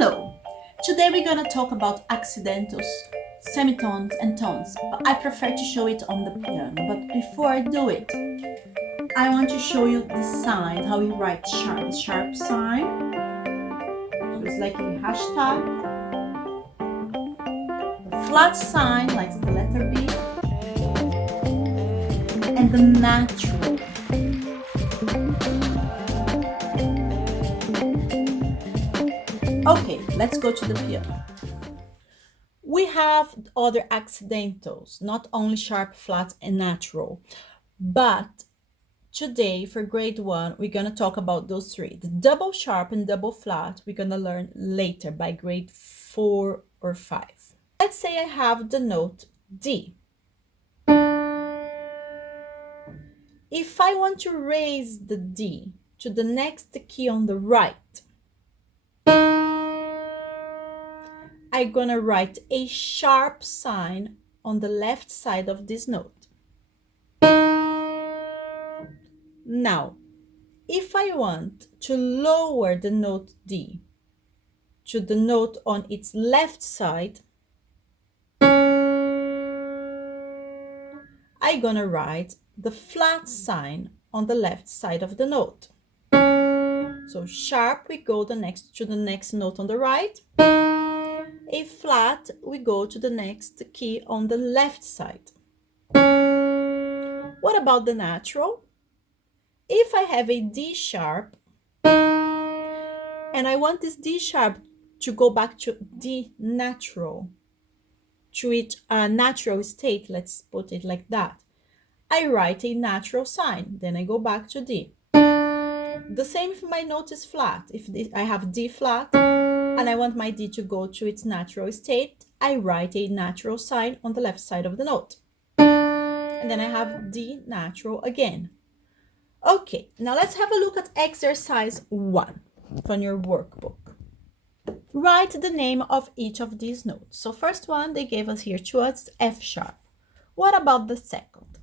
Hello! Today we're gonna talk about accidentals, semitones and tones, but I prefer to show it on the piano. But before I do it, I want to show you the sign, how we write sharp sign. So it's like a hashtag. The flat sign, like the letter B. And the natural. Okay, let's go to the piano. We have other accidentals, not only sharp, flat, and natural. But today, for grade 1, we're going to talk about those three. The double sharp and double flat, we're going to learn later by grade 4 or 5. Let's say I have the note D. If I want to raise the D to the next key on the right, I'm going to write a sharp sign on the left side of this note. Now, if I want to lower the note D to the note on its left side, I'm going to write the flat sign on the left side of the note. So sharp, we go to the next note on the right. A flat, we go to the next key on the left side. What about the natural? If I have a D sharp and I want this D sharp to go back to D natural, to its natural state, let's put it like that, I write a natural sign, then I go back to D. The same if my note is flat. If I have D flat and I want my D to go to its natural state, I write a natural sign on the left side of the note. And then I have D natural again. Okay, now let's have a look at exercise 1 from your workbook. Write the name of each of these notes. So first one they gave us here to us, F sharp. What about the second?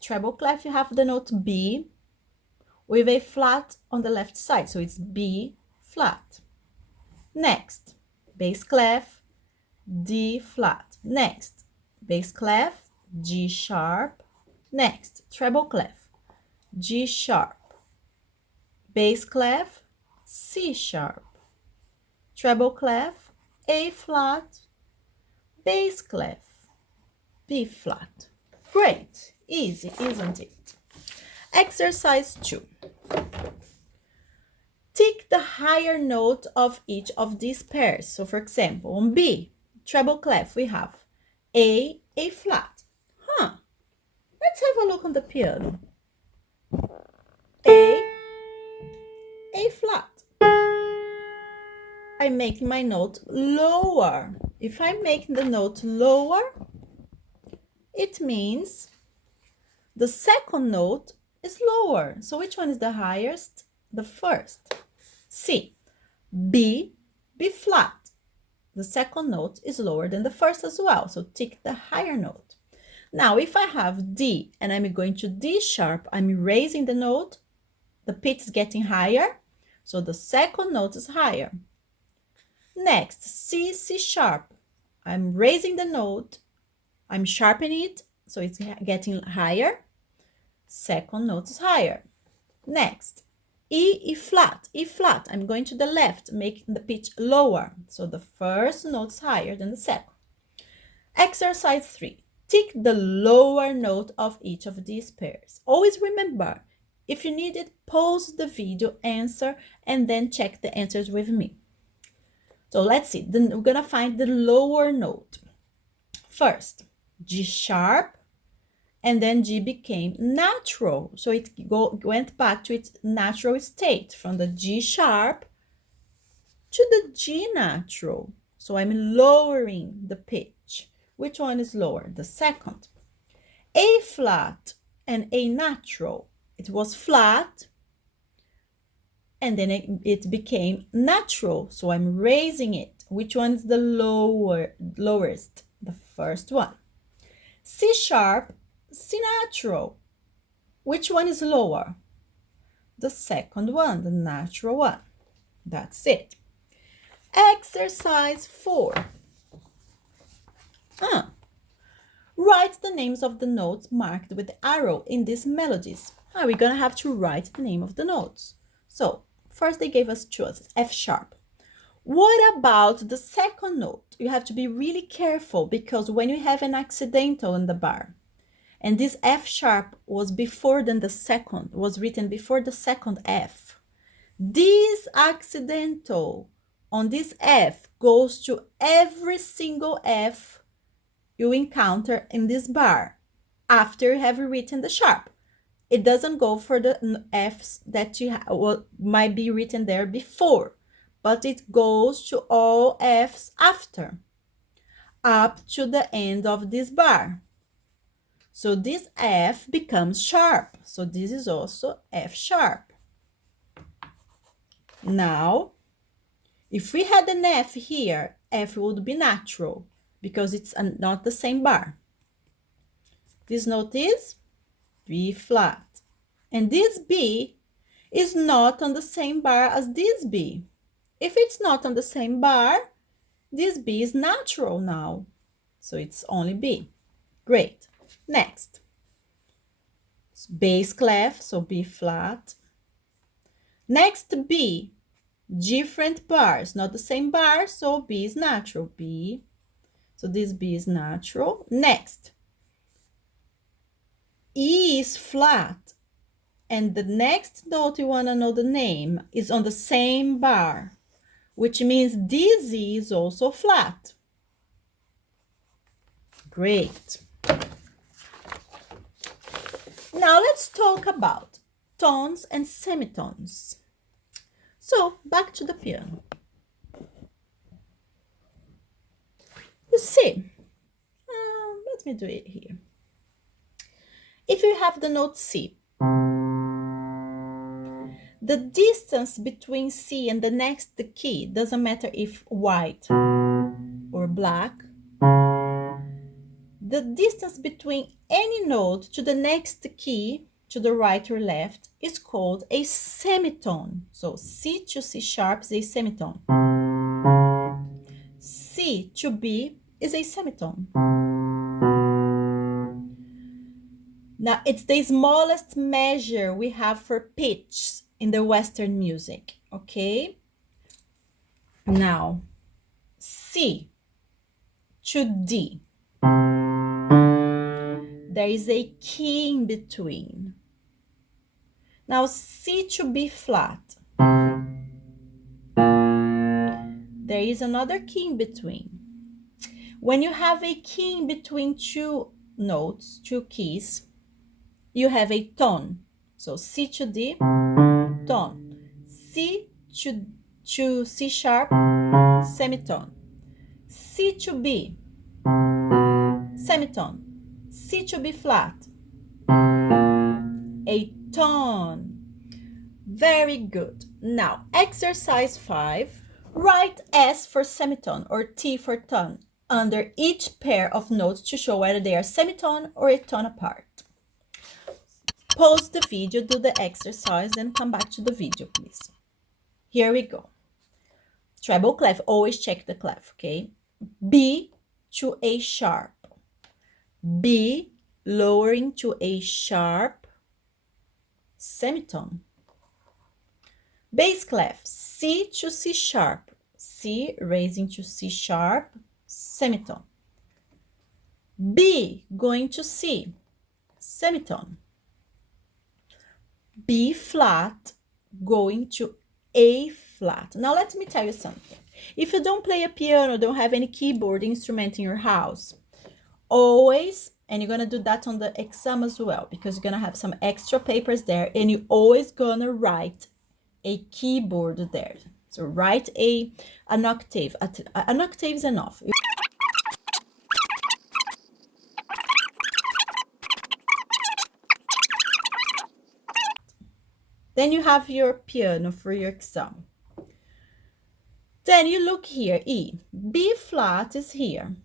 Treble clef, you have the note B with a flat on the left side, so it's B flat. Next, bass clef, D flat. Next, bass clef, G sharp. Next, treble clef, G sharp. Bass clef, C sharp. Treble clef, A flat. Bass clef, B flat. Great, easy, isn't it? Exercise 2. Tick the higher note of each of these pairs. So for example, on B, treble clef, we have A flat. Let's have a look on the piano. A flat. I'm making my note lower. If I'm making the note lower, it means the second note is lower. So which one is the highest? The first. C. B flat. The second note is lower than the first as well. So tick the higher note. Now, if I have D and I'm going to D sharp, I'm raising the note. The pitch is getting higher. So the second note is higher. Next, C sharp. I'm raising the note. I'm sharpening it. So it's getting higher. Second note is higher. Next, E flat. I'm going to the left, making the pitch lower. So the first note is higher than the second. Exercise 3. Tick the lower note of each of these pairs. Always remember, if you need it, pause the video, answer, and then check the answers with me. So let's see. Then we're going to find the lower note. First, G sharp. And then G became natural. So it went back to its natural state from the G sharp to the G natural. So I'm lowering the pitch. Which one is lower? The second. A flat and A natural. It was flat and then it became natural. So I'm raising it. Which one is the lowest? The first one. C sharp, C natural. Which one is lower? The second one, the natural one. That's it. Exercise 4. Write the names of the notes marked with arrow in these melodies. We're going to have to write the name of the notes. So, first they gave us choices, F sharp. What about the second note? You have to be really careful because when you have an accidental in the bar, and this F sharp was before than the second, was written before the second F, this accidental on this F goes to every single F you encounter in this bar after you have written the sharp. It doesn't go for the Fs that might be written there before, but it goes to all Fs after, up to the end of this bar. So this F becomes sharp. So this is also F sharp. Now, if we had an F here, F would be natural because it's not the same bar. This note is B flat. And this B is not on the same bar as this B. If it's not on the same bar, this B is natural now. So it's only B. Great. Next. Bass clef, so B flat. Next B, different bars, not the same bar, so B is natural. B. So this B is natural. Next, E is flat. And the next note you want to know the name is on the same bar, which means this E is also flat. Great. Now let's talk about tones and semitones. So back to the piano. You see, let me do it here. If you have the note C, the distance between C and the next key doesn't matter if white or black. The distance between any note to the next key, to the right or left, is called a semitone. So C to C sharp is a semitone. C to B is a semitone. Now, it's the smallest measure we have for pitch in the Western music, okay? Now, C to D. There is a key in between. Now, C to B flat. There is another key in between. When you have a key in between two notes, two keys, you have a tone. So C to D, tone. C to C sharp, semitone. C to B, semitone. C to B flat, a tone. Very good. Now, exercise 5. Write S for semitone or T for tone under each pair of notes to show whether they are semitone or a tone apart. Pause the video, do the exercise, and come back to the video, please. Here we go. Treble clef, always check the clef, okay? B to A sharp. B lowering to A sharp, semitone. Bass clef, C to C sharp. C raising to C sharp, semitone. B going to C, semitone. B flat going to A flat. Now let me tell you something. If you don't play a piano, don't have any keyboard instrument in your house, always, and you're gonna do that on the exam as well, because you're gonna have some extra papers there, and you're always gonna write a keyboard there. So write an octave. An octave is enough. Then you have your piano for your exam. Then you look here, E. B flat is here.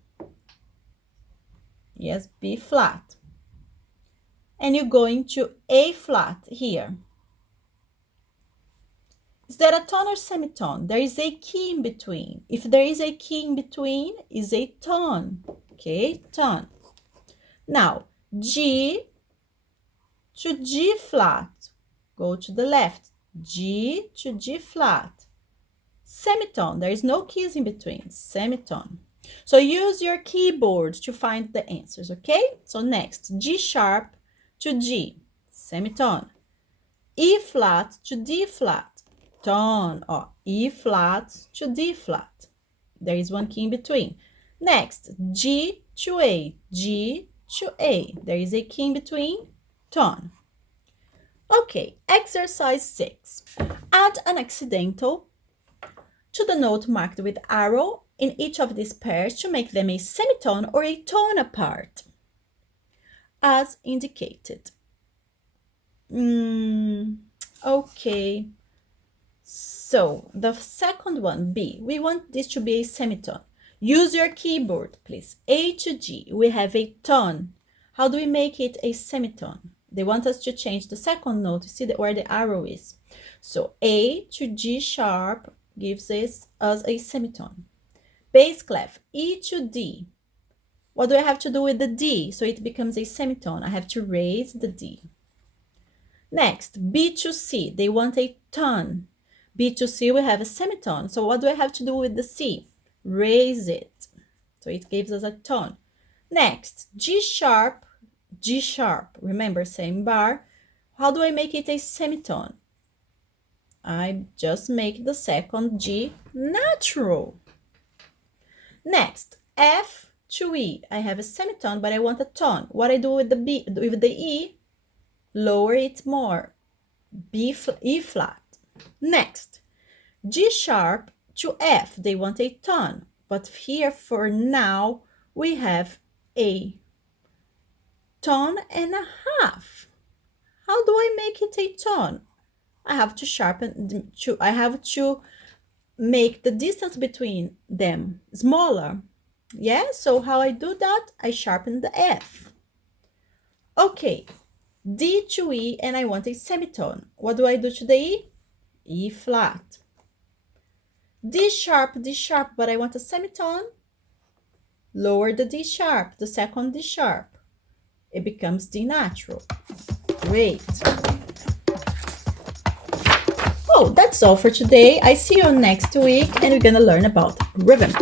Yes, B flat. And you're going to A flat here. Is that a tone or semitone? There is a key in between. If there is a key in between, is a tone. Okay, tone. Now, G to G flat. Go to the left. G to G flat. Semitone. There is no keys in between. Semitone. So use your keyboard to find the answers, okay? So next, G sharp to G. Semitone. E flat to D flat. Tone, or E flat to D flat. There is one key in between. Next, G to A, G to A. There is a key in between, tone. Okay, exercise 6. Add an accidental to the note marked with arrow in each of these pairs to make them a semitone or a tone apart, as indicated. Okay. So the second one, B, we want this to be a semitone. Use your keyboard, please. A to G, we have a tone. How do we make it a semitone? They want us to change the second note. You see where the arrow is. So A to G sharp gives us a semitone. Bass clef, E to D. What do I have to do with the D so it becomes a semitone? I have to raise the D. Next, B to C, they want a tone. B to C, we have a semitone. So what do I have to do with the C? Raise it. So it gives us a tone. Next, G sharp. Remember, same bar. How do I make it a semitone? I just make the second G natural. Next, F to E. I have a semitone, but I want a tone. What I do with the B, with the E? Lower it more. E flat. Next, G sharp to F. They want a tone, but here for now we have a tone and a half. How do I make it a tone? I have to sharpen. I have to make the distance between them smaller. Yeah. So how I do that? I sharpen the F. Okay. D to E, and I want a semitone. What do I do to the E? E flat. D sharp, but I want a semitone. Lower the D sharp, the second D sharp. It becomes D natural. Great. Oh, that's all for today. I see you next week, and we're gonna learn about rhythm.